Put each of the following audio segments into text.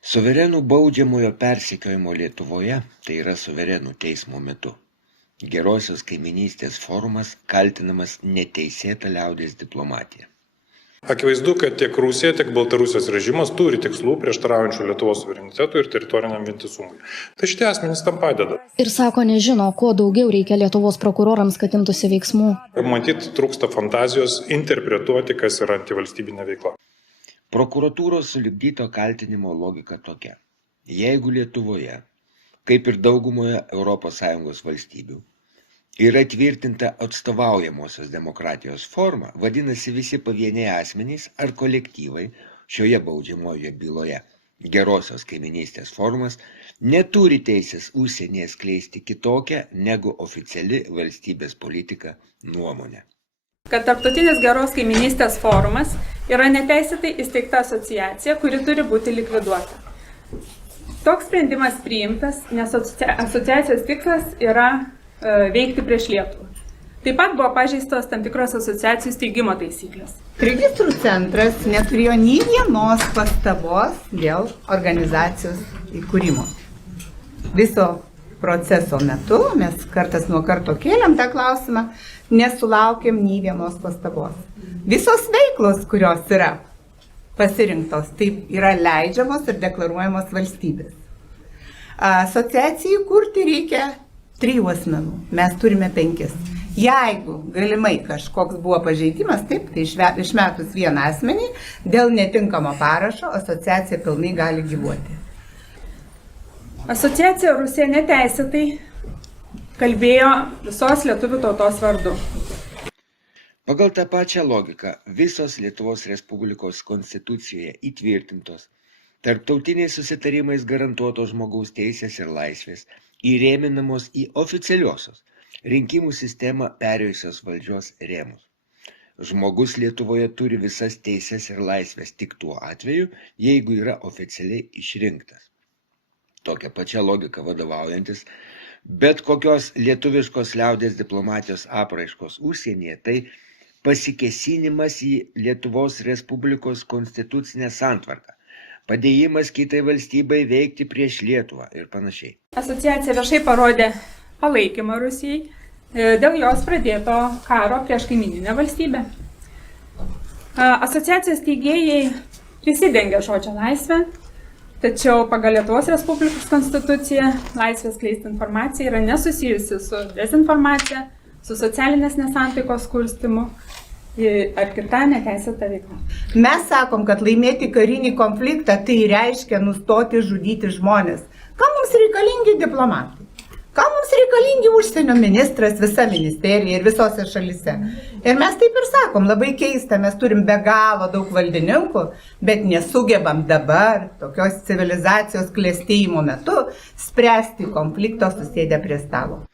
Suverenų baudžiamojo persekiojimo Lietuvoje, tai yra suverenų teismo metu, Gerosios kaiminystės forumas kaltinamas neteisėta liaudies diplomatija. Akivaizdu, kad tiek Rusija, tiek Baltarusijos režimas turi tikslų prieštaraujančių Lietuvos suverenitetui ir teritoriniam vientisumui. Tai šitie asmenys tam padeda. Ir sako, nežino, ko daugiau reikia Lietuvos prokurorams, kad imtųsi veiksmų. Matyt, trūksta fantazijos interpretuoti, kas yra antivalstybinė veikla. Prokuratūros sulipdyto kaltinimo logika tokia. Jeigu Lietuvoje, kaip ir daugumoje ES valstybių, yra tvirtinta atstovaujamosios demokratijos forma, vadinasi visi pavieniai asmenys ar kolektyvai šioje baudžiamojoje byloje Gerosios kaiminystės forumas neturi teisės užsienyje skleisti kitokią negu oficiali valstybės politika nuomonę. Kad Tarptautinis Geros kaiminystės forumas yra neteisėtai įsteigta asociacija, kuri turi būti likviduota. Toks sprendimas priimtas, nes asociacijos tikslas yra veikti prieš Lietuvą. Taip pat buvo pažeistos tam tikros asociacijų steigimo taisyklės. Registrų centras neturėjo nei vienos pastabos dėl organizacijos įkūrimo. Viso proceso metu mes kartas nuo karto kėlėm tą klausimą, nesulaukėm nei vienos pastabos. Visos veiklos, kurios yra pasirinktos, taip yra leidžiamos ir deklaruojamos valstybės. Asociacijai kurti reikia 3 asmenų, mes turime 5. Jeigu galimai kažkoks buvo pažeidimas, taip, tai išmetus vieną asmenį, dėl netinkamo parašo asociacija pilnai gali gyvuoti. Asociacija Rusija neteisėtai kalbėjo visos lietuvių tautos vardu. Pagal tą pačią logiką visos Lietuvos Respublikos konstitucijoje įtvirtintos, tarptautiniais susitarimais garantuotos žmogaus teisės ir laisvės įrėminamos į oficialiosios rinkimų sistemą perėjusios valdžios rėmus. Žmogus Lietuvoje turi visas teisės ir laisvės tik tuo atveju, jeigu yra oficialiai išrinktas. Tokia pačia logika vadovaujantis, bet kokios lietuviškos liaudies diplomatijos apraiškos užsienyje, tai pasikėsinimas į Lietuvos Respublikos konstitucinę santvarką, padėjimas kitai valstybei veikti prieš Lietuvą ir panašiai. Asociacija viešai parodė palaikymą Rusijai dėl jos pradėto karo prieš kaimyninę valstybę. Asociacijos steigėjai prisidengia žodžio laisvę, tačiau pagal Lietuvos Respublikos konstituciją laisvė skleisti informaciją yra nesusijusi su dezinformacija, su socialinės nesantaikos kurstymu ar kita neteisėta veikla. Mes sakom, kad laimėti karinį konfliktą tai reiškia nustoti žudyti žmonės. Kam mums reikalingi diplomatai? Kam mums reikalingi užsienio ministras, visa ministerija ir visose šalise? Ir mes taip ir sakom, labai keista, mes turim be galo daug valdininkų, bet nesugebam dabar, tokios civilizacijos klestėjimo metu, spręsti konflikto susėdę prie stalo.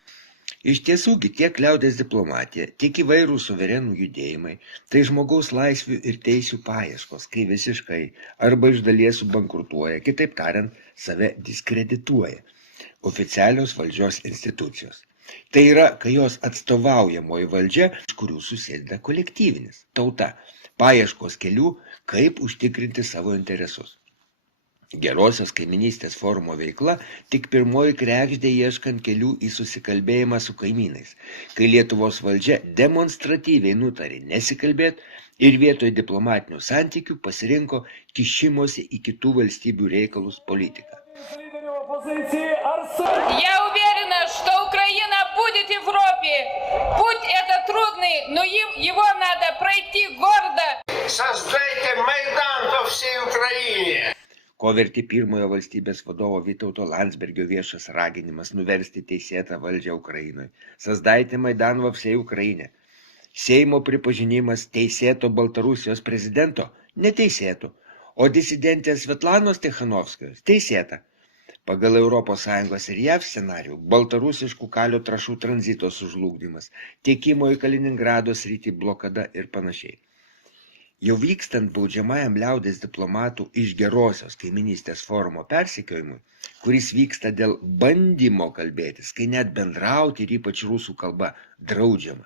Iš tiesų, tiek liaudies diplomatija, tiek įvairūs suverenų judėjimai, tai žmogaus laisvių ir teisių paieškos, kai visiškai arba iš dalies subankrutuoja, kitaip tariant, save diskredituoja oficialios valdžios institucijos. Tai yra, kai jos atstovaujamoji valdžia, iš kurių susideda kolektyvinis, tauta, paieškos kelių, kaip užtikrinti savo interesus. Gerosios kaiminystės forumo veikla tik pirmoji kregždė ieškant kelių į susikalbėjimą su kaimynais, kai Lietuvos valdžia demonstratyviai nutarė nesikalbėti ir vietoj diplomatinių santykių pasirinko kišimosi į kitų valstybių reikalus politiką. Я уверена, что Украина будет в Европе. Путь этот трудный, но его надо пройти гордо. Создайте Майдан по всей Украине. Ko verti pirmojo valstybės vadovo Vytauto Landsbergio viešas raginimas nuversti teisėtą valdžią Ukrainoje. Создайте Майдан во всей Украине. Seimo pripažinimas teisėto Baltarusijos prezidento neteisėtų, o disidentės Svetlanos Tikhanovskajos teisėta. Pagal ES ir JAV scenarijų baltarusiškų kalio trąšų tranzito sužlugdymas, tiekimo į Kaliningrado sritį blokada ir panašiai. Jau vykstant baudžiamajam liaudies diplomatų iš Gerosios kaiminystės forumo persekiojimui, kuris vyksta dėl bandymo kalbėtis, kai net bendrauti ir ypač rusų kalba draudžiama,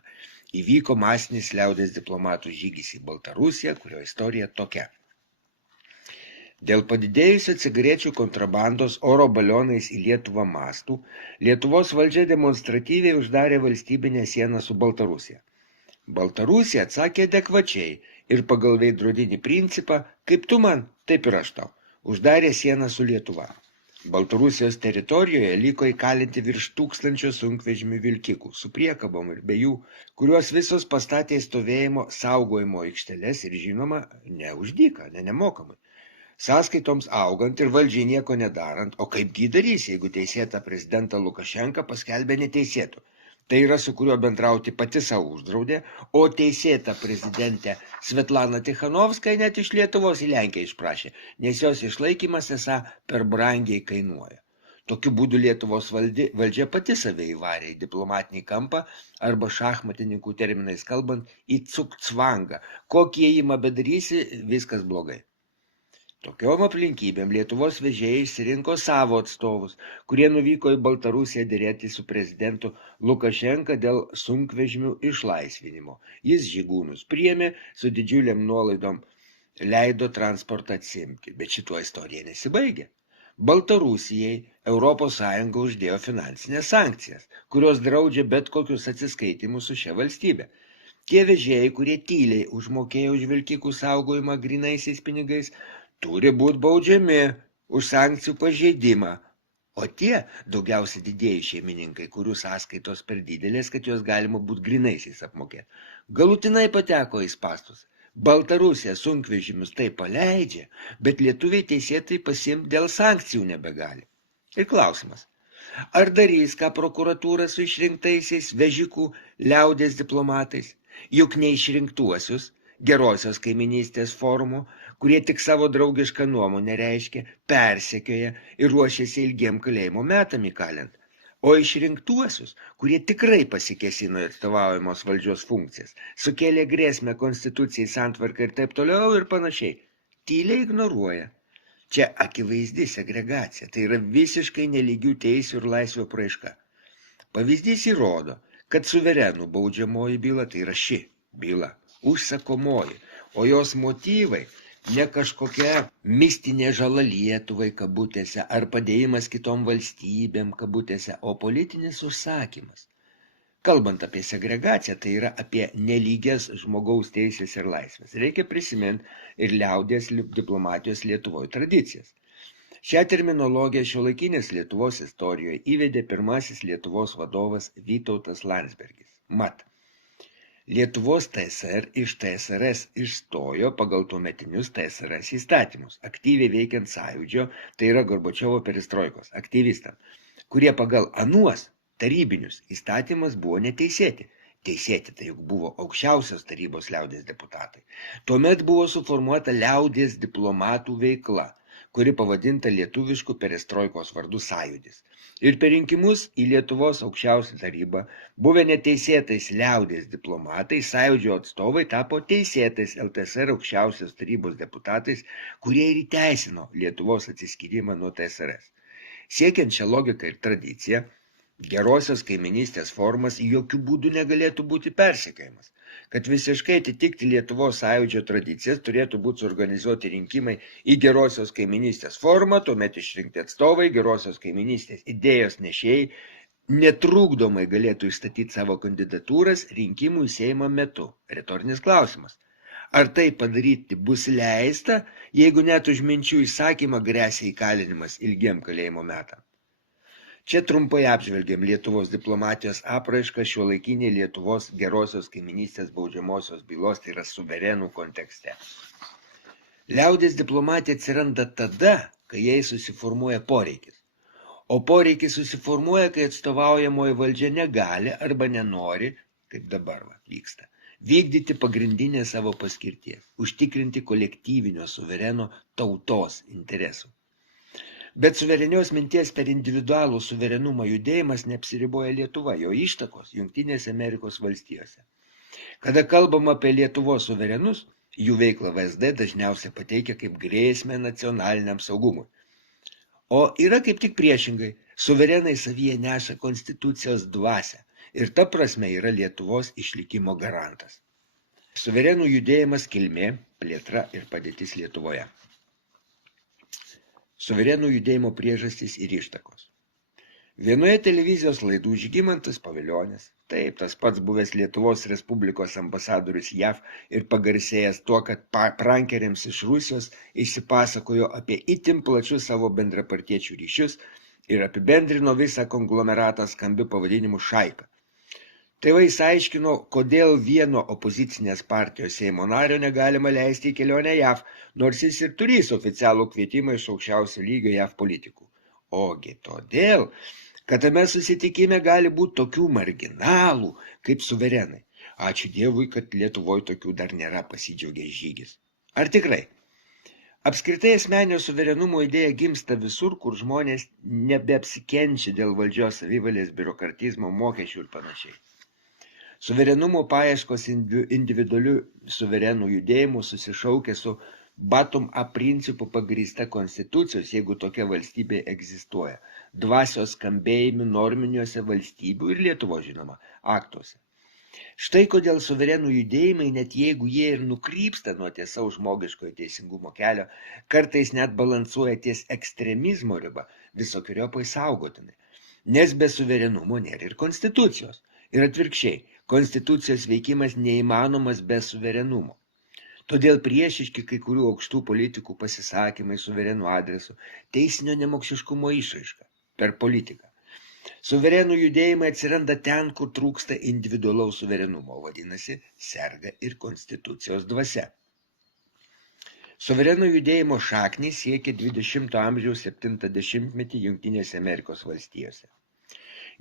įvyko masinis liaudies diplomatų žygis į Baltarusiją, kurio istorija tokia. Dėl padidėjusio cigarečių kontrabandos oro balionais į Lietuvą mastų, Lietuvos valdžia demonstratyviai uždarė valstybinę sieną su Baltarusija. Baltarusija atsakė adekvačiai ir pagal veidrodinį principą, kaip tu man, taip ir aš tau, uždarė sieną su Lietuva. Baltarusijos teritorijoje liko įkalinti virš 1000 sunkvežimių vilkikų su priekabom ir be jų, kuriuos visos pastatė į stovėjimo saugojimo aikšteles ir žinoma, ne už dyką, nemokamai. Sąskaitoms augant ir valdžiai nieko nedarant, o kaipgi darys, jeigu teisėtą prezidentą Lukašenką paskelbė neteisėtu. Tai yra, su kuriuo bendrauti pati savo uždraudė, o teisėtą prezidentę Svetlana Tikhanovskaja net iš Lietuvos į Lenkiją išprašė, nes jos išlaikymas esą per brangiai kainuoja. Tokiu būdu Lietuvos valdžia pati save įvarė į diplomatinį kampą arba šachmatininkų terminais kalbant į cukcvangą. Kokį ėjimą bedarysi, viskas blogai. Tokiom aplinkybėm Lietuvos vežėjai išsirinko savo atstovus, kurie nuvyko į Baltarusiją dėrėti su prezidentu Lukašenka dėl sunkvežimių išlaisvinimo. Jis žygūnus priėmė, su didžiuliam nuolaidom leido transportą atsiimti, bet šituo istorija nesibaigė. Baltarusijai ES uždėjo finansinės sankcijas, kurios draudžia bet kokius atsiskaitimus su šia valstybe. Tie vežėjai, kurie tyliai užmokėjo už vilkikų saugojimą grynaisiais pinigais, turi būti baudžiami už sankcijų pažeidimą, o tie daugiausiai didieji šeimininkai, kurių sąskaitos per didelės, kad jos galima būti grynaisiais apmokėti, galutinai pateko į spąstus. Baltarusija sunkvežimius tai paleidžia, bet lietuviai teisėtai pasiimti dėl sankcijų nebegali. Ir klausimas, ar darys ką prokuratūra su išrinktaisiais vežikų liaudies diplomatais, juk neišrinktuosius Gerosios kaiminystės forumo, kurie tik savo draugišką nuomonę reiškia, persekioja ir ruošiasi ilgiem kalėjimo metam įkalint, o išrinktuosius, kurie tikrai pasikėsino į atstovaujamos valdžios funkcijas, sukėlė grėsmę konstitucijai, santvarkai ir taip toliau ir panašiai, tyliai ignoruoja. Čia akivaizdi segregacija, tai yra visiškai nelygių teisių ir laisvių apraiška. Pavyzdys įrodo, kad suverenų baudžiamoji byla tai yra ši byla. Užsakomoji, o jos motyvai ne kažkokia mistinė žala Lietuvai kabutėse ar padėjimas kitom valstybėm kabutėse, o politinis užsakymas. Kalbant apie segregaciją, tai yra apie nelygias žmogaus teisės ir laisvės. Reikia prisiminti ir liaudies diplomatijos Lietuvoje tradicijas. Šią terminologiją šiuolaikinės Lietuvos istorijoje įvedė pirmasis Lietuvos vadovas Vytautas Landsbergis. Mat, Lietuvos TSR iš TSRS išstojo pagal tuometinius TSRS įstatymus, aktyviai veikiant sąjūdžio, tai yra Gorbačiovo perestroikos, aktyvistam, kurie pagal anuos tarybinius įstatymus buvo neteisėti. Teisėti tai juk buvo aukščiausios tarybos liaudies deputatai. Tuomet buvo suformuota liaudies diplomatų veikla, kuri pavadinta lietuvišku perestroikos vardu sąjūdis. Ir per rinkimus į Lietuvos aukščiausią tarybą buvę neteisėtais liaudies diplomatai, sąjūdžio atstovai tapo teisėtais LTSR aukščiausios tarybos deputatais, kurie ir įteisino Lietuvos atsiskyrimą nuo TSRS. Siekiant šią logiką ir tradiciją, Gerosios kaiminystės forumas jokių būdų negalėtų būti persekiojamas. Kad visiškai atitikti Lietuvos sąjūdžio tradicijas, turėtų būti suorganizuoti rinkimai į Gerosios kaiminystės forumą, tuomet išrinkti atstovai, Gerosios kaiminystės idėjos nešėjai netrukdomai galėtų išstatyti savo kandidatūras rinkimų į Seimą metu. Retorinis klausimas. Ar tai padaryti bus leista, jeigu net už minčių įsakymą gresia įkalinimas ilgiem kalėjimo metam? Čia trumpai apžvelgiam Lietuvos diplomatijos apraišką šiuolaikinė Lietuvos Gerosios kaiminystės baudžiamosios bylos, tai yra suverenų kontekste. Liaudies diplomatija atsiranda tada, kai jai susiformuoja poreikis. O poreikis susiformuoja, kai atstovaujamoji valdžia negali arba nenori, kaip dabar vyksta, vykdyti pagrindinę savo paskirties, užtikrinti kolektyvinio suvereno tautos interesų. Bet suverenios minties per individualų suverenumą judėjimas neapsiriboja Lietuva, jo ištakos Jungtinėse Amerikos valstijose. Kada kalbama apie Lietuvos suverenus, jų veiklą VSD dažniausiai pateikia kaip grėsmę nacionaliniam saugumui. O yra kaip tik priešingai, suverenai savyje neša konstitucijos dvasią ir ta prasme yra Lietuvos išlikimo garantas. Suverenų judėjimas kilmė, plėtra ir padėtis Lietuvoje. Suverenų judėjimo priežastys ir ištakos. Vienoje televizijos laidų Žygimantas Pavilionis, taip, tas pats buvęs Lietuvos Respublikos ambasadorius JAV ir pagarsėjęs tuo, kad prankeriams iš Rusijos išsipasakojo apie itin plačius savo bendrapartiečių ryšius ir apibendrino visą konglomeratą skambiu pavadinimu šaika. Tai jis aiškino, kodėl vieno opozicinės partijos Seimo nario negalima leisti į kelionę JAV, nors jis ir turės oficialų kvietimą iš aukščiausio lygio JAV politikų. Ogi todėl, kad tame susitikime gali būti tokių marginalų kaip suverenai. Ačiū Dievui, kad Lietuvoje tokių dar nėra, pasidžiaugė Žygis. Ar tikrai? Apskritai asmeninio suverenumo idėja gimsta visur, kur žmonės nebeapsikenčia dėl valdžios savivalės, biurokratizmo, mokesčių ir panašiai. Suverenumo paieškos individualių suverenų judėjimų susišaukia su bottom-up principu pagrįsta konstitucijos, jeigu tokia valstybė egzistuoja, dvasios skambėjimi norminiuose valstybių ir Lietuvos, žinoma, aktuose. Štai kodėl suverenų judėjimai, net jeigu jie ir nukrypsta nuo tiesaus žmogiškojo teisingumo kelio, kartais net balansuoja ties ekstremizmo riba, visokiojopai saugotinai. Nes be suverenumo nėra ir konstitucijos. Ir atvirkščiai, konstitucijos veikimas neįmanomas be suverenumo. Todėl priešiški kai kurių aukštų politikų pasisakymai suverenų adresu teisinio nemokšiškumo išraiška per politiką. Suverenų judėjimai atsiranda ten, kur trūksta individualaus suverenumo, vadinasi, serga ir konstitucijos dvasia. Suverenų judėjimo šaknys siekia 20 amžiaus 70-metį Jungtinėse Amerikos valstijose.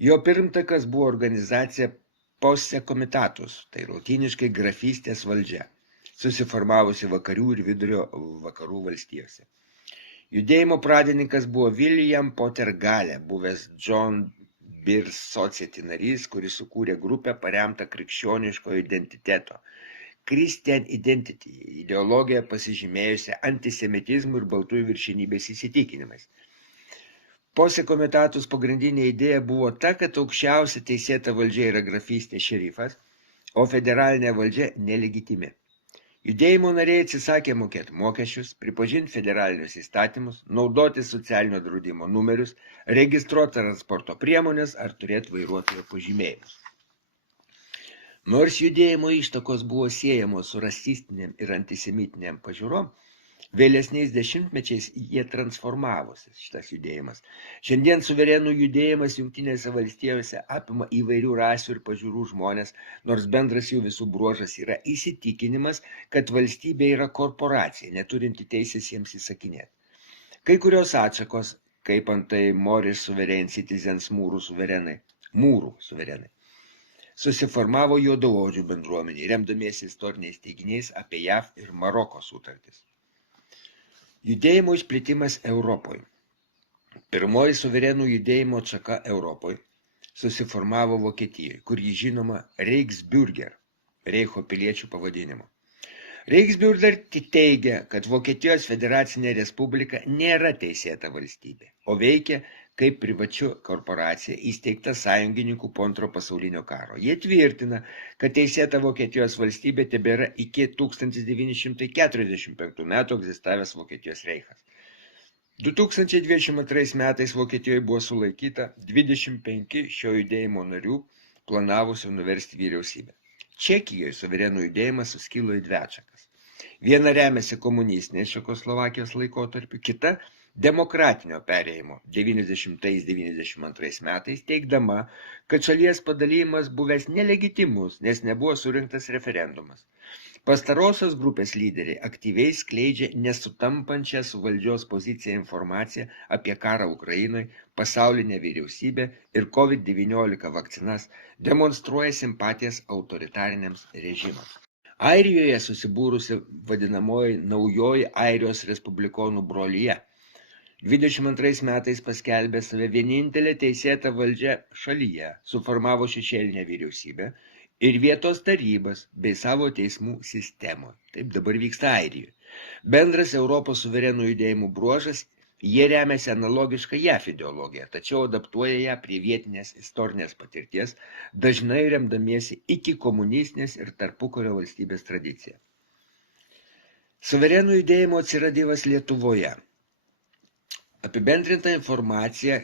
Jo pirmtakas buvo organizacija Posse Comitatus, tai lotyniškai grafystės valdžia, susiformavusi vakarių ir vidurio vakarų valstijose. Judėjimo pradininkas buvo William Potter Gale, buvęs John Birch Society narys, kuris sukūrė grupę paremtą krikščioniško identiteto, Christian Identity, ideologija pasižymėjusi antisemitizmų ir baltųjų viršenybės įsitikinimais. Posse Comitatus pagrindinė idėja buvo ta, kad aukščiausia teisėta valdžia yra grafystės šerifas, o federalinė valdžia nelegitimi. Judėjimo nariai atsisakė mokėti mokesčius, pripažinti federalinius įstatymus, naudoti socialinio draudimo numerius, registruoti transporto priemonės ar turėti vairuotojo pažymėjimus. Nors judėjimo ištakos buvo siejamos su rasistiniam ir antisemitiniam pažiūrom, vėlesniais dešimtmečiais jie transformavosi, šitas judėjimas. Šiandien suverenų judėjimas Jungtinėse valstijose apima įvairių rasių ir pažiūrų žmonės, nors bendras jų visų bruožas yra įsitikinimas, kad valstybė yra korporacija, neturinti teisės jiems įsakinėti. Kai kurios atšakos, kaip antai Morris Sovereign Citizens mūrų suverenai, susiformavo juodaodžių bendruomeniai, remdamiesi istoriniais teiginiais apie JAV ir Maroko sutartis. Judėjimo išplitimas Europoje. Pirmoji suverenų judėjimo atšaka Europoje susiformavo Vokietijoje, kur ji žinoma Reichsbürger, Reicho piliečių pavadinimu. Reichsbürger teigia, kad Vokietijos federacinė respublika nėra teisėta valstybė, o veikia kaip privačių korporacija įsteigta sąjungininkų po Antro pasaulinio karo. Jie tvirtina, kad teisėta Vokietijos valstybė tebėra iki 1945 metų egzistavęs Vokietijos reichas. 2022 metais Vokietijoje buvo sulaikyta 25 šio judėjimo narių, planavusių nuversti vyriausybę. Čekijoje suverenų judėjimas suskilo į dvi atšakas. Viena remiasi komunistinės Čekoslovakijos laikotarpiu, kita demokratinio perėjimo 90-92 metais, teigdama, kad šalies padalymas buvęs nelegitimus, nes nebuvo surinktas referendumas. Pastarosios grupės lyderiai aktyviai skleidžia nesutampančią su valdžios pozicija informaciją apie karą Ukrainoje, pasaulinę vyriausybę ir COVID-19 vakcinas, demonstruoja simpatijas autoritariniams režimams. Airijoje susibūrusi vadinamoji naujoji Airijos respublikonų brolija 22 metais paskelbė save vienintelė teisėta valdžia šalyje, suformavo šešėlinę vyriausybę ir vietos tarybas bei savo teismų sistemoje. Taip dabar vyksta Airijoje. Bendras Europos suverenų judėjimų bruožas, jie remiasi analogišką JAF ideologiją, tačiau adaptuoja ją prie vietinės istorinės patirties, dažnai remdamiesi iki komunistinės ir tarpukario valstybės tradicija. Suverenų judėjimo atsiradimas Lietuvoje. Apibendrintą informaciją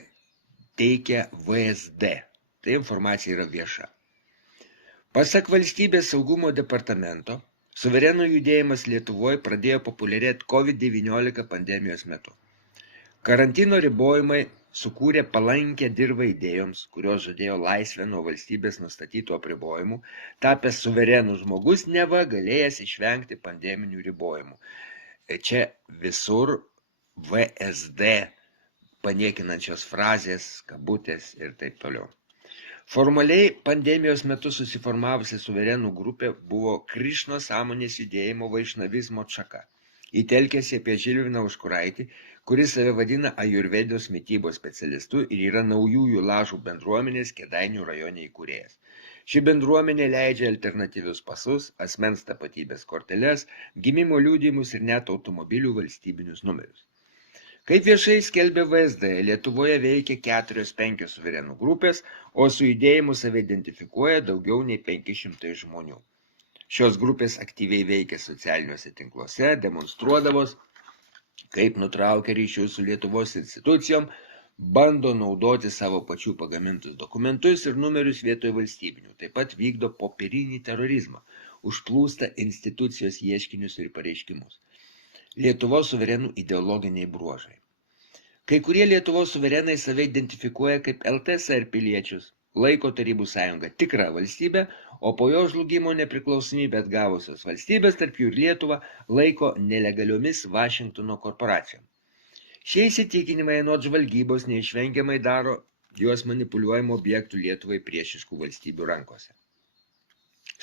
teikia VSD. Tai informacija yra vieša. Pasak Valstybės saugumo departamento, suverenų judėjimas Lietuvoje pradėjo populiarėti COVID-19 pandemijos metu. Karantino ribojimai sukūrė palankę dirvą idėjoms, kurios žadėjo laisvę nuo valstybės nustatytų apribojimų, tapęs suverenų žmogus neva galėjęs išvengti pandeminių ribojimų. Čia visur VSD paniekinančios frazės, kabutės ir taip toliau. Formaliai pandemijos metu susiformavusi suverenų grupė buvo Krišno sąmonės judėjimo vaišnavizmo atšaka. Įtelkėsi apie Žilviną Užkuraitį, kuris save vadina ajurvedos mitybos specialistu ir yra Naujųjų Lažų bendruomenės Kėdainių rajone įkūrėjas. Ši bendruomenė leidžia alternatyvius pasus, asmens tapatybės korteles, gimimo liudijimus ir net automobilių valstybinius numerius. Kaip viešai skelbė VSD, Lietuvoje veikia 4-5 suverenų grupės, o su judėjimu save identifikuoja daugiau nei 500 žmonių. Šios grupės aktyviai veikia socialiniuose tinkluose, demonstruodavos, kaip nutraukia ryšius su Lietuvos institucijom, bando naudoti savo pačių pagamintus dokumentus ir numerius vietoj valstybinių, taip pat vykdo popierinį terorizmą, užplūsta institucijos ieškinius ir pareiškimus. Lietuvos suverenų ideologiniai bruožai. Kai kurie Lietuvos suverenai save identifikuoja kaip LTSR piliečius, laiko Tarybų sąjungą tikrą valstybę, o po jo žlugimo nepriklausomybę atgavusios valstybės, tarp jų ir Lietuvą, laiko nelegaliomis Vašingtono korporacijom. Šie įsitikinimai anot žvalgybos neišvengiamai daro juos manipuliuojamų objektų Lietuvai priešiškų valstybių rankose.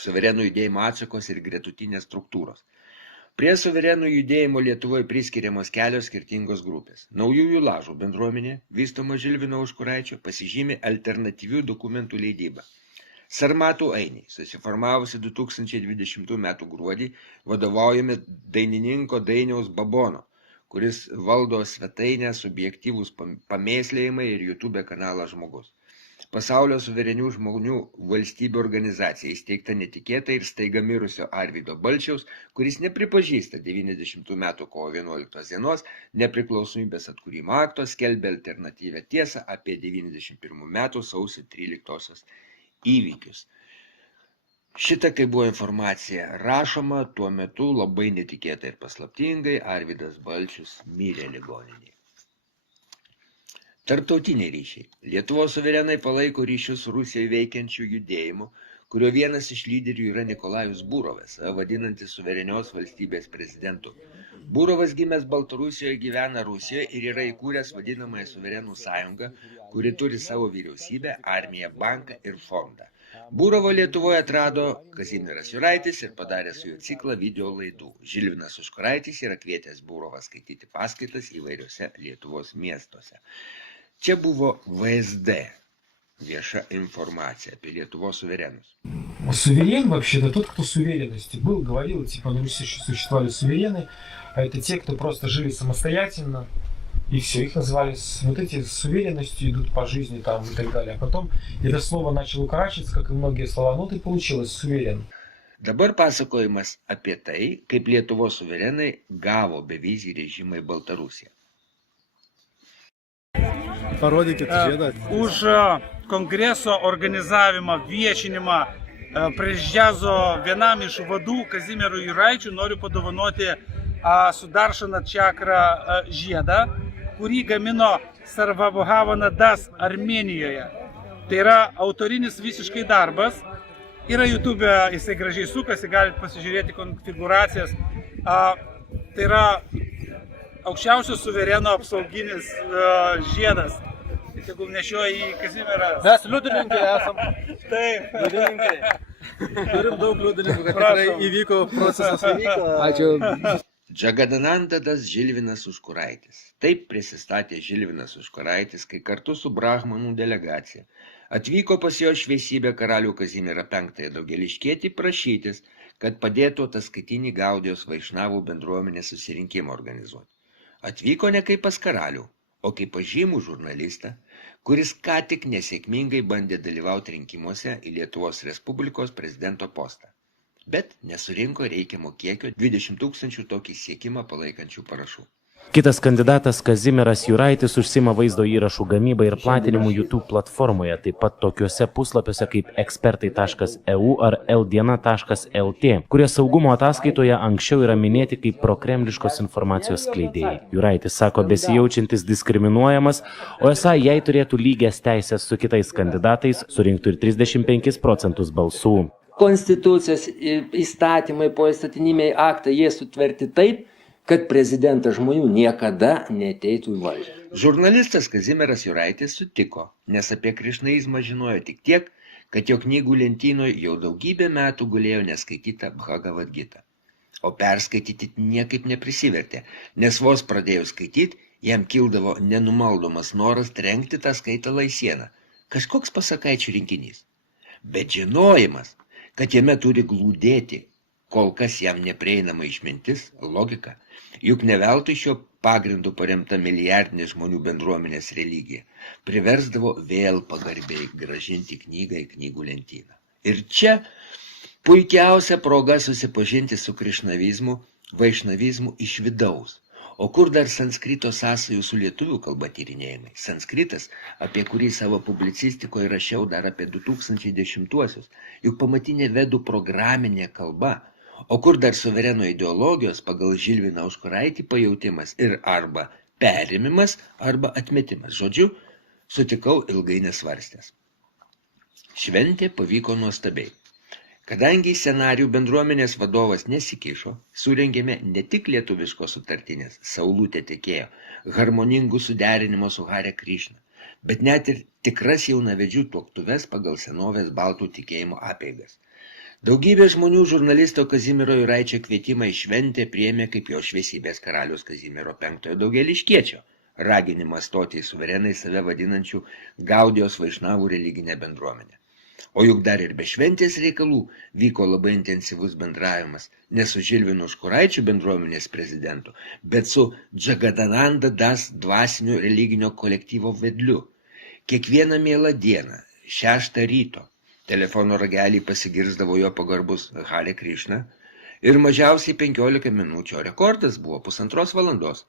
Suverenų judėjimo atsakos ir gretutinės struktūros. Prie suverenų judėjimo Lietuvoje priskiriamos kelios skirtingos grupės. Naujųjų Lažų bendruomenė, vystoma Žilvino Užkuraičio, pasižymi alternatyvių dokumentų leidybą. Sarmatų ainiai, susiformavusi 2020 m. gruodį, vadovaujami dainininko Dainiaus Babono, kuris valdo svetainę Subjektyvūs pamėslėjimai ir YouTube kanalą Žmogus. Pasaulio suverenių žmonių valstybių organizacija įsteigta netikėtai ir staiga mirusio Arvydo Balčiaus, kuris nepripažįsta 90 metų kovo 11 dienos nepriklausomybės atkūrimo akto, skelbia alternatyvią tiesą apie 91 metų sausio 13 įvykius. Šita, kai buvo informacija rašoma, tuo metu labai netikėtai ir paslaptingai Arvydas Balčius mirė ligoninėje. Tarptautiniai ryšiai. Lietuvos suverenai palaiko ryšius su Rusijoje veikiančių judėjimų, kurio vienas iš lyderių yra Nikolajus Burovas, vadinantis suverenios valstybės prezidentu. Burovas gimęs Baltarusijoje, gyvena Rusijoje ir yra įkūręs vadinamąją suverenų sąjungą, kuri turi savo vyriausybę, armiją, banką ir fondą. Burovo Lietuvoje atrado Kazimieras Juraitis ir padarė su juo ciklą video laidų. Žilvinas Užkuraitis yra kvietęs Burovą skaityti paskaitas įvairiuose Lietuvos miestuose. Čia buvo VSD, веша информация apie Lietuvos суверенность. Суверен вообще-то тот, кто с уверенностью был, говорил, типа, на Руси существовали суверены, а это те, кто просто жили самостоятельно, и все, их называли, вот эти с уверенностью идут по жизни там и так далее. А потом это слово начало укорачиваться, как и многие слова, ну, tai получилось суверен. Dabar pasakojimas apie tai, kaip Lietuvos suverenai gavo bevizį režimą į Baltarusiją. Parodykit žiedą. Už kongreso organizavimą, viešinimą prieš džiazo vienam iš vadų Kazimierui Juraičiui noriu padovanoti Sudaršana Čakra žiedą, kurį gamino Sarvabhavana Das Armėnijoje. Tai yra autorinis visiškai darbas. Yra YouTube, jisai gražiai sukasi, galite pasižiūrėti konfiguracijas. Tai yra aukščiausio suvereno apsauginis žiedas. Tegul nešioja į Kazimierą. Mes liudininkai esam. Taip. Liudininkai. Turim daug liudininkų, kad tikrai įvyko procesas. Ačiū. Džagadanandadas Žilvinas Užkuraitis. Taip prisistatė Žilvinas Užkuraitis, kai kartu su Brahmanų delegacija atvyko pas jo šviesybę karalių Kazimierą V Daugeliškietį prašytis, kad padėtų ataskaitinį Gaudijos Vaišnavų bendruomenės susirinkimą organizuoti. Atvyko ne kaip pas karalių, o kaip pažymų žurnalistą, kuris ką tik nesėkmingai bandė dalyvauti rinkimuose į Lietuvos Respublikos prezidento postą, bet nesurinko reikiamo kiekio 20 000 tokį siekimą palaikančių parašų. Kitas kandidatas Kazimieras Juraitis užsima vaizdo įrašų gamybą ir platinimu YouTube platformoje, taip pat tokiuose puslapiuose kaip ekspertai.eu ar ldiena.lt, kurie saugumo ataskaitoje anksčiau yra minėti kaip prokremliškos informacijos skleidėjai. Juraitis sako besijaučiantis diskriminuojamas, o esą jei turėtų lygias teisės su kitais kandidatais, surinktų ir 35% balsų. Konstitucijos įstatymai, poįstatyminiai aktai, jie sutverti taip, kad prezidentas žmonių niekada neteitų į valdžią. Žurnalistas Kazimieras Juraitis sutiko, nes apie krišnaizmą žinojo tik tiek, kad jo knygų lentynoje jau daugybę metų gulėjo neskaityta Bhagavad Gita. O perskaityti niekaip neprisivertė, nes vos pradėjo skaityti, jam kildavo nenumaldomas noras trenkti tą skaitalą į sieną. Kažkoks pasakaičių rinkinys. Bet žinojimas, kad jame turi glūdėti kol kas jam neprieinama išmintis, logika, juk ne veltui šio pagrindu paremta milijardinė žmonių bendruomenės religija, priversdavo vėl pagarbiai grąžinti knygą į knygų lentyną. Ir čia puikiausia proga susipažinti su krišnavizmu, vaišnavizmu iš vidaus. O kur dar sanskrito sąsajų su lietuvių kalba tyrinėjimai? Sanskritas, apie kurį savo publicistikoje rašiau dar apie 2010-uosius, juk pamatinė vedų programinė kalba. O kur dar suvereno ideologijos pagal Žilviną Užkuraitį pajautimas ir arba perėmimas, arba atmetimas. Žodžiu, sutikau ilgai nesvarstęs. Šventė pavyko nuostabiai. Kadangi scenarijų bendruomenės vadovas nesikišo, surengėme ne tik lietuviškos sutartinės, saulutė tekėjo, harmoningų suderinimo su Hare Krišna, bet net ir tikras jaunavedžių tuoktuves pagal senovės baltų tikėjimo apeigas. Daugybė žmonių žurnalisto Kazimiero Juraičio kvietimą į šventę priėmė kaip jo šviesybės karaliaus Kazimiero V Daugeliškiečio, raginimą stoti į suverenai save vadinančių Gaudijos vaišnavų religinę bendruomenę. O juk dar ir be šventės reikalų vyko labai intensyvus bendravimas, ne su Žilvinu Užkuraičiu bendruomenės prezidentu, bet su Džagadananda Das dvasinio religinio kolektyvo vedliu. Kiekvieną mielą dieną, 6 ryto, telefono ragelį pasigirzdavo jo pagarbus Hare Krišna ir mažiausiai 15 minučių, o rekordas buvo 1,5 valandos.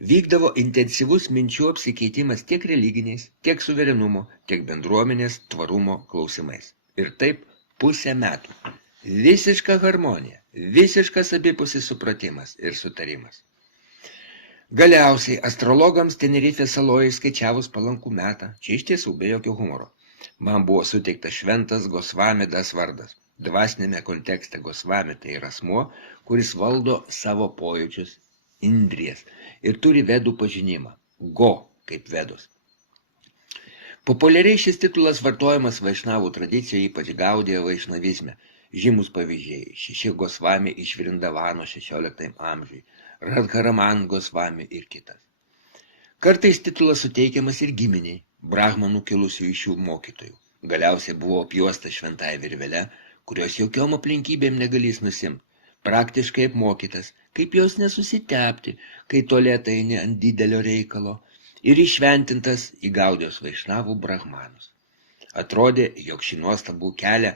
Vykdavo intensyvus minčių apsikeitimas tiek religiniais, tiek suverenumo, tiek bendruomenės tvarumo klausimais. Ir taip 0,5 metų. Visiška harmonija, visiškas abipusis supratimas ir sutarimas. Galiausiai astrologams Tenerifės saloje skaičiavus palankų metą, čia iš tiesų be jokio humoro, man buvo suteiktas šventas Gosvami Das vardas. Dvasinėme kontekste Gosvami tai yra asmuo, kuris valdo savo pojūčius, indrijas ir turi vedų pažinimą. Go kaip vedos. Populiariai šis titulas vartojamas vaišnavų tradicijoje, ypač Gaudijo vaišnavizme. Žymus pavyzdžiai – 6 Gosvami iš Vrindavano 16 amžiui, Radharaman Gosvami ir kitas. Kartais titulas suteikiamas ir giminiai, brahmanų kilusių iš šių mokytojų. Galiausiai buvo apjuosta šventąja virvele, kurios jokiom aplinkybėm negalės nusimti. Praktiškai apmokytas, kaip jos nesusitepti, kai tualetą eini ant didelio reikalo, ir išventintas į Gaudijos vaišnavų brahmanus. Atrodė, jog šį nuostabų kelią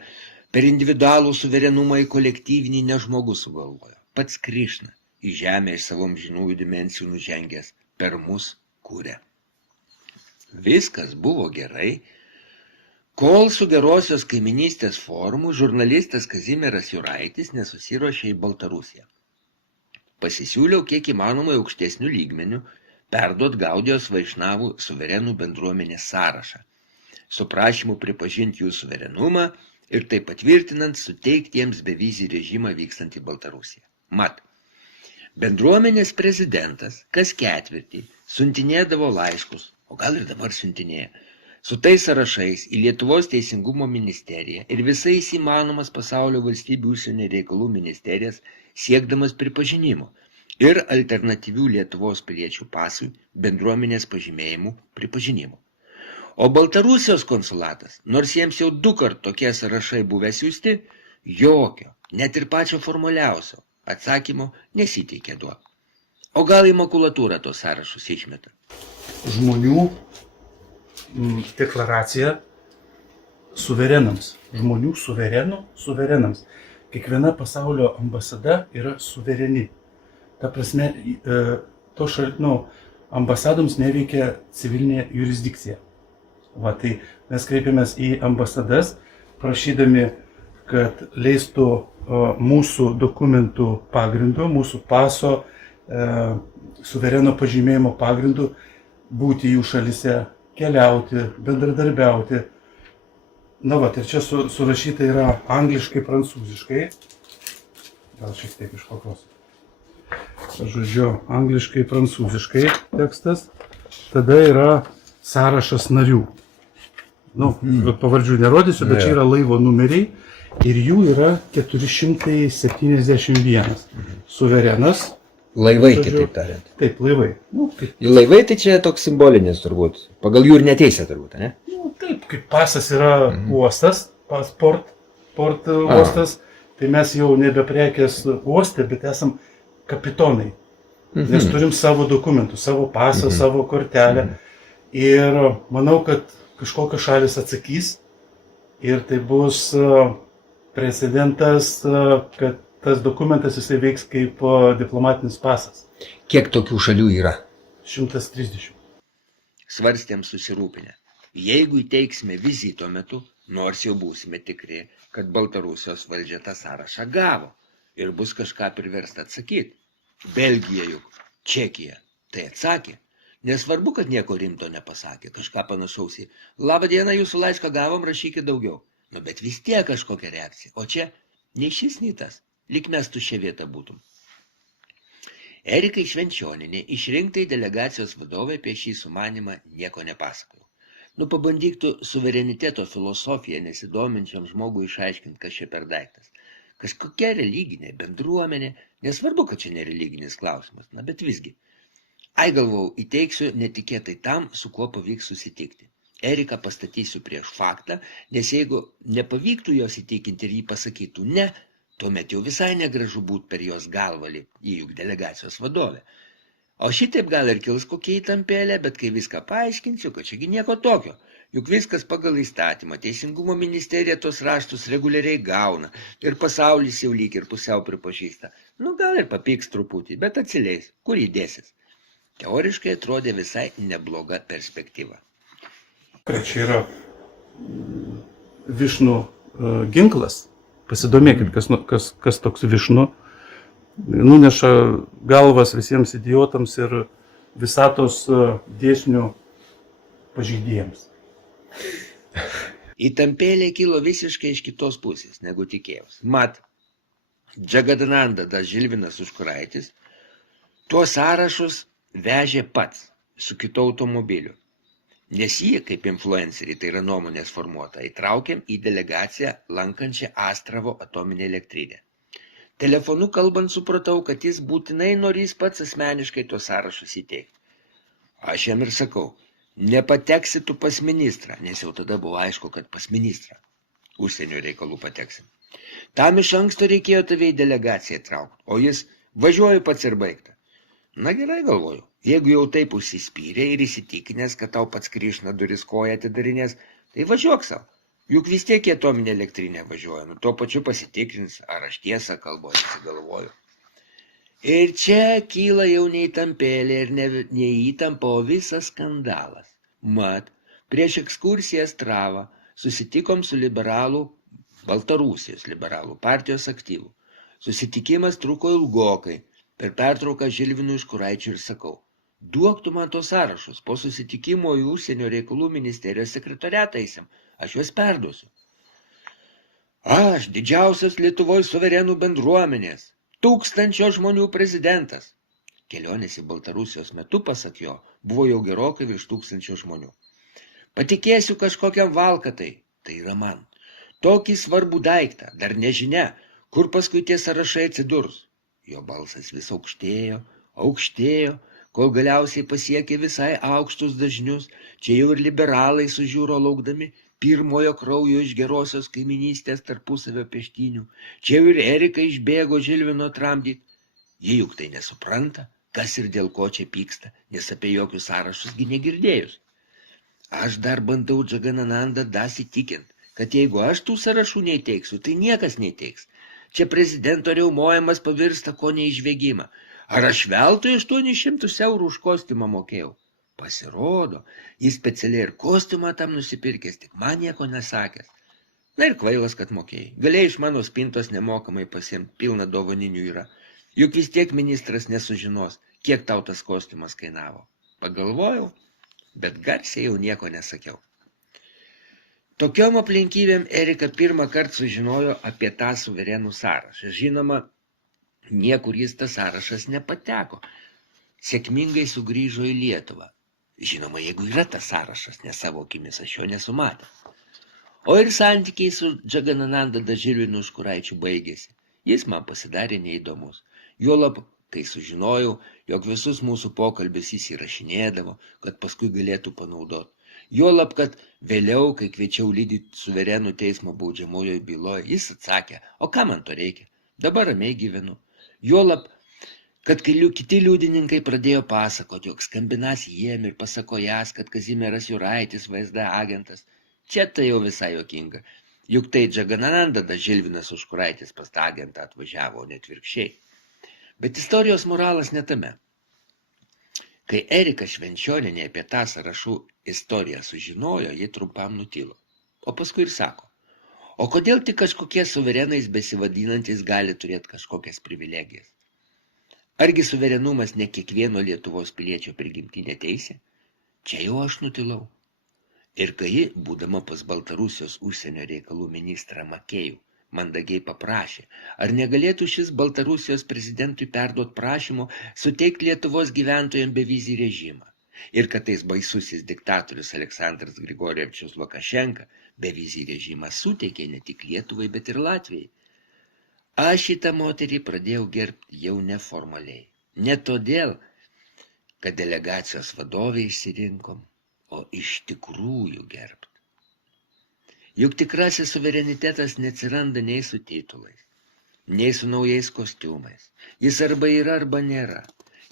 per individualų suverenumą į kolektyvinį nežmogus sugalvojo. Pats Krišna į žemę iš savo amžinųjų dimensijų nužengęs per mus kūrė. Viskas buvo gerai, kol su gerosios kaiminystės forumu žurnalistas Kazimieras Juraitis nesusiruošė į Baltarusiją. Pasisiūliau kiek įmanomai aukštesnių lygmenių perduot Gaudijos vaišnavų suverenų bendruomenės sąrašą, su prašymu pripažinti jų suverenumą ir taip patvirtinant suteikti jiems bevizį režimą vykstant į Baltarusiją. Mat, bendruomenės prezidentas kas ketvirtį siuntinėdavo laiškus, o gal ir dabar siuntinėja, su tais sąrašais į Lietuvos teisingumo ministeriją ir visais įmanomas pasaulio valstybių užsienio reikalų ministerijas siekdamas pripažinimo ir alternatyvių Lietuvos piliečių pasui bendruomenės pažymėjimų pripažinimo. O Baltarusijos konsulatas, nors jiems jau 2 kartų tokie sąrašai buvę siųsti, jokio, net ir pačio formaliausio atsakymo nesiteikė duoti. O gal į makulatūrą tos sąrašus išmeta? Žmonių deklaracija suverenams. Žmonių suverenams. Kiekviena pasaulio ambasada yra suvereni. Ta prasme, ambasadoms neveikia civilinė jurisdikcija. Va, tai mes kreipiamės į ambasadas, prašydami, kad leistų mūsų dokumentų pagrindu, mūsų paso, suvereno pažymėjimo pagrindu būti jų šalise, keliauti, bendradarbiauti. Na va, ir čia surašyta yra angliškai, prancūziškai. Gal šiek tiek išpaklosiu. Žodžiu, angliškai, prancūziškai tekstas. Tada yra sąrašas narių. Pavardžių nerodysiu, bet čia yra laivo numeriai. Ir jų yra 471. Suverenas. Laivai, kitaip tariant. Taip, laivai. Laivai tai čia toks simbolinis turbūt. Pagal jų ir neteisė turbūt, ne? Taip, kaip pasas yra uostas, port uostas, tai mes jau nebe prekės uoste, bet esam kapitonai. Nes turim savo dokumentus, savo pasą, savo kortelę. Ir manau, kad kažkokios šalis atsakys ir tai bus precedentas, kad tas dokumentas jisai veiks kaip diplomatinis pasas. Kiek tokių šalių yra? 130. Svarstėm susirūpinę. Jeigu įteiksime vizito metu, nors jau būsime tikri, kad Baltarusijos valdžia tą sąrašą gavo ir bus kažką priversta atsakyti. Belgija juk, Čekija, tai atsakė. Nesvarbu, kad nieko rimto nepasakė, kažką panašaus į "Labą dieną, jūsų laišką gavom, rašykit daugiau." Bet vis tiek kažkokia reakcija. O čia nei šis, nei tas. Lyg mes tuščia vieta būtum. Erikai Švenčionienė, išrinktai delegacijos vadovai, apie šį sumanimą nieko nepasakojo. Pabandyk tu suvereniteto filosofiją nesidominčiam žmogui išaiškinti, kas čia per daiktas. Kažkokia religinė bendruomenė, nesvarbu, kad čia nereliginis klausimas, bet visgi. Galvau, įteiksiu netikėtai tam, su kuo pavyks susitikti. Eriką pastatysiu prieš faktą, nes jeigu nepavyktų jos įtikinti ir jį pasakytų ne, tuomet jau visai negražu būti per jos galvą, ji juk delegacijos vadovė. O šitaip gal ir kils kokia įtampėlė, bet kai viską paaiškinsiu, kad čiagi nieko tokio. Juk viskas pagal įstatymą, Teisingumo ministerija tos raštus reguliariai gauna ir pasaulis jau lyg ir pusiau pripažįsta. Gal ir papyks truputį, bet atsileis, kur įdėsis. Teoriškai atrodė visai nebloga perspektyva. Čia yra Višnų ginklas. Pasidomėkit, kas toks Višnų. Nuneša galvas visiems idiotams ir visatos dėsnių pažeidėjams. Įtampėlė kilo visiškai iš kitos pusės, negu tikėjausi. Mat, Džagadanandas Žilvinas Užkuraitis tuos sąrašus vežė pats su kitu automobiliu. Nes jį, kaip influencerį, tai yra nuomonės formuota, įtraukėm į delegaciją lankančią Astravo atominę elektrinę. Telefonu kalbant supratau, kad jis būtinai norės pats asmeniškai tuos sąrašus įteikti. Aš jam ir sakau, nepateksi tu pas ministrą, nes jau tada buvo aišku, kad pas ministrą užsienio reikalų pateksim. Tam iš anksto reikėjo tave į delegaciją traukti, o jis važiuoju pats ir baigta. Gerai galvoju, jeigu jau taip užsispyrė ir įsitikinęs, kad tau pats Krišna duris koja atidarinės, tai važiuok savo. Juk vis tiek į atominę elektrinę važiuoja, tuo pačiu pasitikrins, ar aš tiesą kalbu, atsigalvoju. Ir čia kyla jau neįtampėlė ir neįtampa, o visas skandalas. Mat, prieš ekskursiją Astravą susitikom su Baltarusijos liberalų partijos aktyvų. Susitikimas truko ilgokai. Per pertrauką Žilvinui Užkuraičiui ir sakau, duok tu man tos sąrašus, po susitikimo į užsienio reikalų ministerijos sekretoriatą eisim, aš juos perduosiu. Aš, didžiausias Lietuvoje suverenų bendruomenės, 1000 žmonių prezidentas. Kelionės į Baltarusijos metu, pasak jo, buvo jau gerokai virš 1000 žmonių. Patikėsiu kažkokiam valkatai, tai yra man. Tokį svarbų daiktą, dar nežinia, kur paskui tie sąrašai atsidurs. Jo balsas vis aukštėjo, kol galiausiai pasiekė visai aukštus dažnius, čia jau ir liberalai sužiūro laukdami pirmojo kraujo iš gerosios kaiminystės tarpusavio peštynių, čia jau ir Erika išbėgo Žilvino tramdyti. Jie juk tai nesupranta, kas ir dėl ko čia pyksta, nes apie jokius sąrašusgi negirdėjus. Aš dar bandau Džagadanandą įtikint, kad jeigu aš tų sąrašų neįteiksiu, tai niekas neįteiks. Čia prezidento riaumojimas pavirsta ko neišvėgimą. Ar aš veltui 800 eurų už kostiumą mokėjau? Pasirodo, jis specialiai ir kostiumą tam nusipirkęs, tik man nieko nesakęs. Na ir kvailas, kad mokėjai. Galėjai iš mano spintos nemokamai pasiimti, pilna dovaninių yra. Juk vis tiek ministras nesužinos, kiek tau tas kostiumas kainavo. Pagalvojau, bet garsiai jau nieko nesakiau. Tokiom aplinkybėm Erika pirmą kartą sužinojo apie tą suverenų sąrašą. Žinoma, niekur jis tas sąrašas nepateko. Sėkmingai sugrįžo į Lietuvą. Žinoma, jeigu yra tas sąrašas, nes savo akimis aš jo nesu matęs. O ir santykiai su Džaganananda Dažilvinu Užkuraičiu baigėsi. Jis man pasidarė neįdomus. Juolab, kai sužinojau, jog visus mūsų pokalbius jis įrašinėdavo, kad paskui galėtų panaudoti. Juolab, kad vėliau, kai kviečiau lydyti suverenų teismo baudžiamojoje byloje, jis atsakė, o ką man to reikia? Dabar ramiai gyvenu. Juolab, kad kai kiti liudininkai pradėjo pasakoti, jog skambinas jiem ir pasakojas, kad Kazimieras Juraitis VSD agentas, čia tai jau visai juokinga. Juk tai Džaganananda Dažilvinas Užkuraitis pas tą agentą atvažiavo, o ne atvirkščiai. Bet istorijos moralas ne tame. Kai Erika Švenčionienė apie tą sąrašų istoriją sužinojo, ji trumpam nutilo. O paskui ir sako, o kodėl tik kažkokie suverenais besivadinantis gali turėti kažkokias privilegijas? Argi suverenumas ne kiekvieno Lietuvos piliečio prigimtinė teisė? Čia jau aš nutilau. Ir kai ji, būdama pas Baltarusijos užsienio reikalų ministrą Makėjų, mandagiai paprašė, ar negalėtų šis Baltarusijos prezidentui perduoti prašymo suteikti Lietuvos gyventojams bevizį režimą. Ir kad tais baisusis diktatorius Aleksandras Grigorjevčius Lukašenka bevizį režimą suteikė ne tik Lietuvai, bet ir Latvijai. Aš šitą moterį pradėjau gerbti jau neformaliai. Ne todėl, kad delegacijos vadovė išsirinkom, o iš tikrųjų gerbti. Juk tikrasis suverenitetas neatsiranda nei su titulais, nei su naujais kostiumais. Jis arba yra, arba nėra.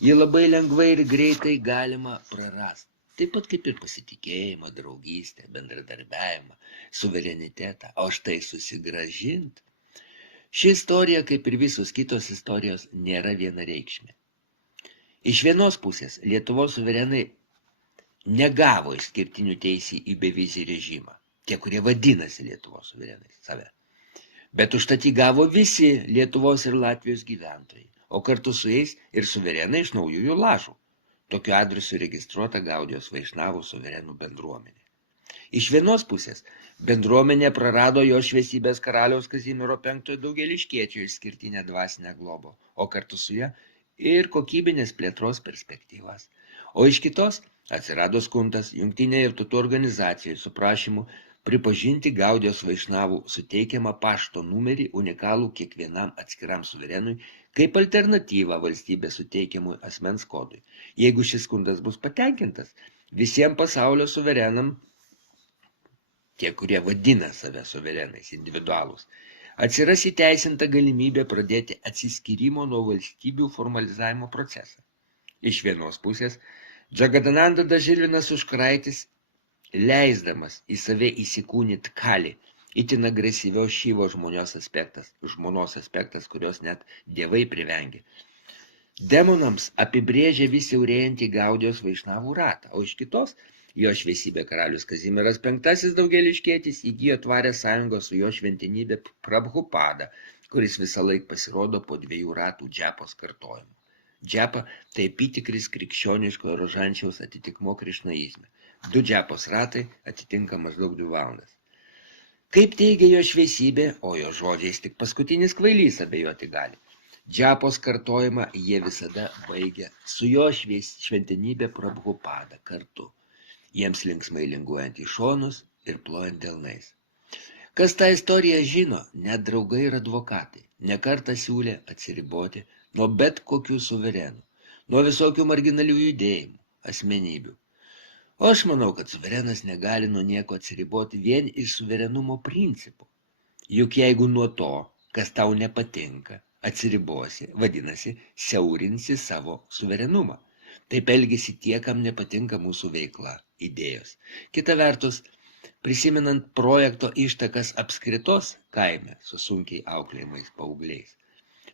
Jį labai lengvai ir greitai galima prarasti. Taip pat kaip ir pasitikėjimą, draugystę, bendradarbiavimą, suverenitetą, o štai susigrąžinti. Ši istorija, kaip ir visos kitos istorijos, nėra vienareikšmė. Iš vienos pusės Lietuvos suverenai negavo išskirtinių teisų į bevizį režimą, tie, kurie vadinasi Lietuvos suverenais save. Bet užtat jį gavo visi Lietuvos ir Latvijos gyventojai, o kartu su jais ir suverenai iš naujųjų lažų. Tokiu adresu registruota Gaudijos Vaišnavų suverenų bendruomenė. Iš vienos pusės bendruomenė prarado jo šviesybės karaliaus Kazimiero V Daugėliškiečio išskirtinę dvasinę globą, o kartu su ja ir kokybinės plėtros perspektyvas. O iš kitos atsirado skundas Jungtinėje tautų organizacijoje su prašymu pripažinti Gaudijos Vaišnavų suteikiamą pašto numerį unikalų kiekvienam atskiram suverenui kaip alternatyvą valstybės suteikiamui asmens kodui. Jeigu šis skundas bus patenkintas, visiems pasaulio suverenam, tie, kurie vadina save suverenais, individualūs, atsiras įteisinta galimybė pradėti atsiskyrimo nuo valstybių formalizavimo procesą. Iš vienos pusės, Džaganananda Dažilvinas Užkuraitis, leisdamas į save įsikūnyti kali, itin agresyvios šyvo žmonos aspektas, kurios net dievai privengė. Demonams apibrėžė vis siaurėjantį Gaudijos Vaišnavų ratą, o iš kitos, jo šviesybė karalius Kazimieras V Daugėliškietis įgijo tvarę sąjungą su jo šventenybė Prabhupada, kuris visą laiką pasirodo po 2 ratų džepos kartojimo. Džepa tai apytikris krikščioniškojo rožančiaus atitikmo krišnaizme. 2 džepos ratai atitinka maždaug 2 valandas. Kaip teigia jo šviesybė, o jo žodžiais tik paskutinis kvailys abejoti gali, džepos kartojimą jie visada baigia su jo šventenybė Prabhupada kartu, jiems linksmai linguojant į šonus ir plojant delnais. Kas tą istoriją žino, net draugai ir advokatai, nekartą siūlė atsiriboti nuo bet kokių suverenų, nuo visokių marginalių judėjimų, asmenybių. O aš manau, kad suverenas negali nuo nieko atsiriboti vien iš suverenumo principų. Juk jeigu nuo to, kas tau nepatinka, atsiribosi, vadinasi, siaurinsi savo suverenumą. Taip elgesi tie, kam nepatinka mūsų veikla, idėjos. Kita vertus, prisimenant projekto ištakas apskritos kaime su sunkiai auklėjimais paaugliais,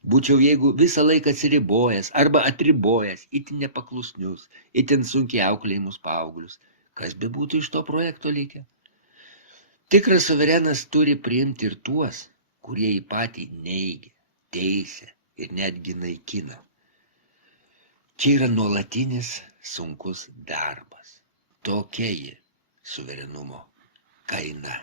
Būčiau, jeigu visą laiką atsiribojęs arba atribojęs itin nepaklusnius, itin sunkiai auklėjimus paauglius, kas be būtų iš to projekto likę? Tikras suverenas turi priimti ir tuos, kurie jį patį neigia, teisia ir netgi naikina. Čia yra nuolatinis sunkus darbas. Tokia ji suverenumo kaina.